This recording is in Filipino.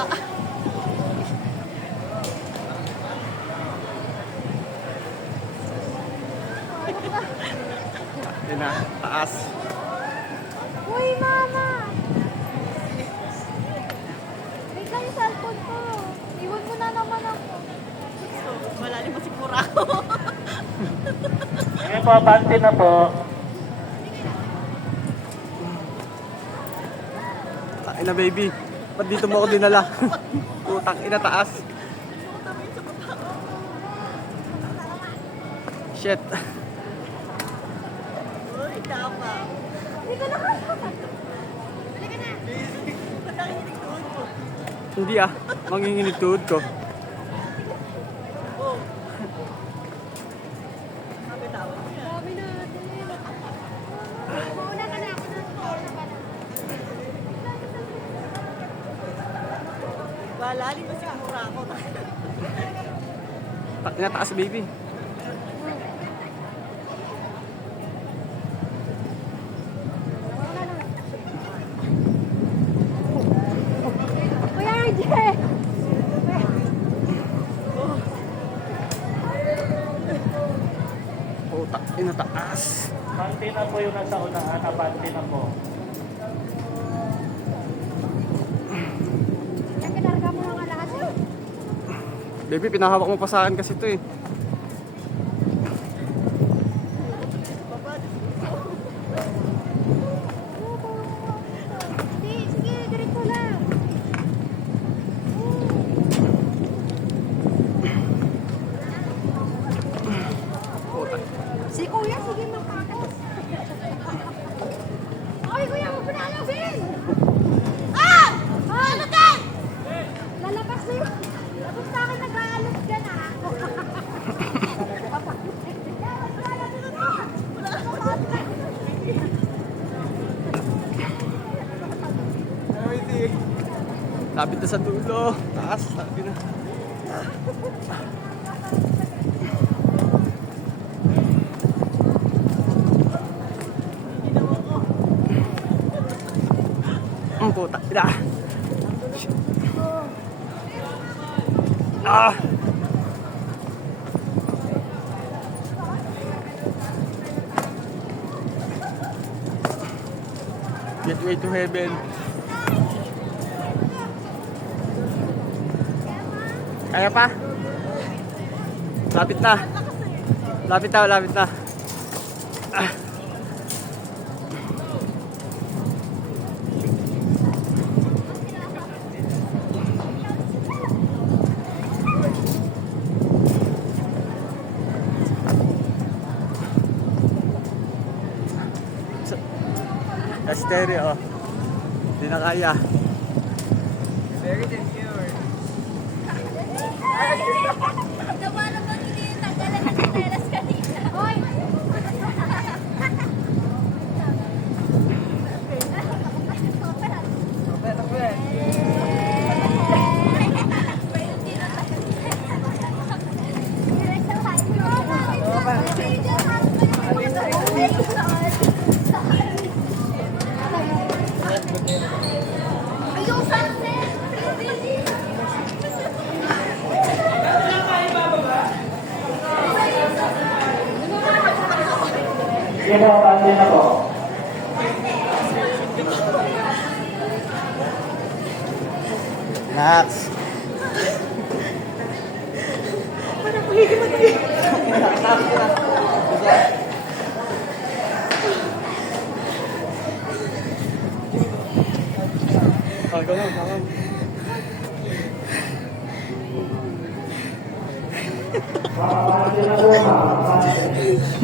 baba. Yun na, taas. Uy, mama! Wait lang yung cellphone ko. Iwan mo na naman ako. So, malalim pa siguro ako. Sige po, abante na po. Ina baby, ba't dito mo ako dinala? Putang ina, taas. Shit. Uy, tama. Hindi ka na kaya. Balik ka na. Ba't nakikinig doon mo? Hindi ah, manginginig tuhod ko. Oh. Sabi tawag niya. Sabi natin. Mauna ka na ako na. Mauna ka na. Malalim pa siguro ako. Ina, taas baby. Kuya RJ! Putak ina, taas. Abante na po yung nasa unahan, abante na po. Yan, kinarga mo na nga lahat. Baby, pinahawak mo pa sa akin kasi ito eh. Hindi, sige, diretso lang. Putak. Si kuya, sige magpakas. Ay, kuya, huwag mo na alasin! Ah! Ano ka? Lalabas na yun. Tapos sa akin nag-aalas ka na. Lapit na sa dulo. Taas, sabi na. Ang putak ina. Ah! Gateway to heaven. Kaya pa? Lapit na. Lapit na, lapit na. Ah. Stereo. Hindi na kaya. Very secure. Diba naman hindi tanggalan ng kameras kanina? Hoy! Ayun, sunset! Sige po, abante na po. Nax. Go lang, go lang. Abante na po, abante.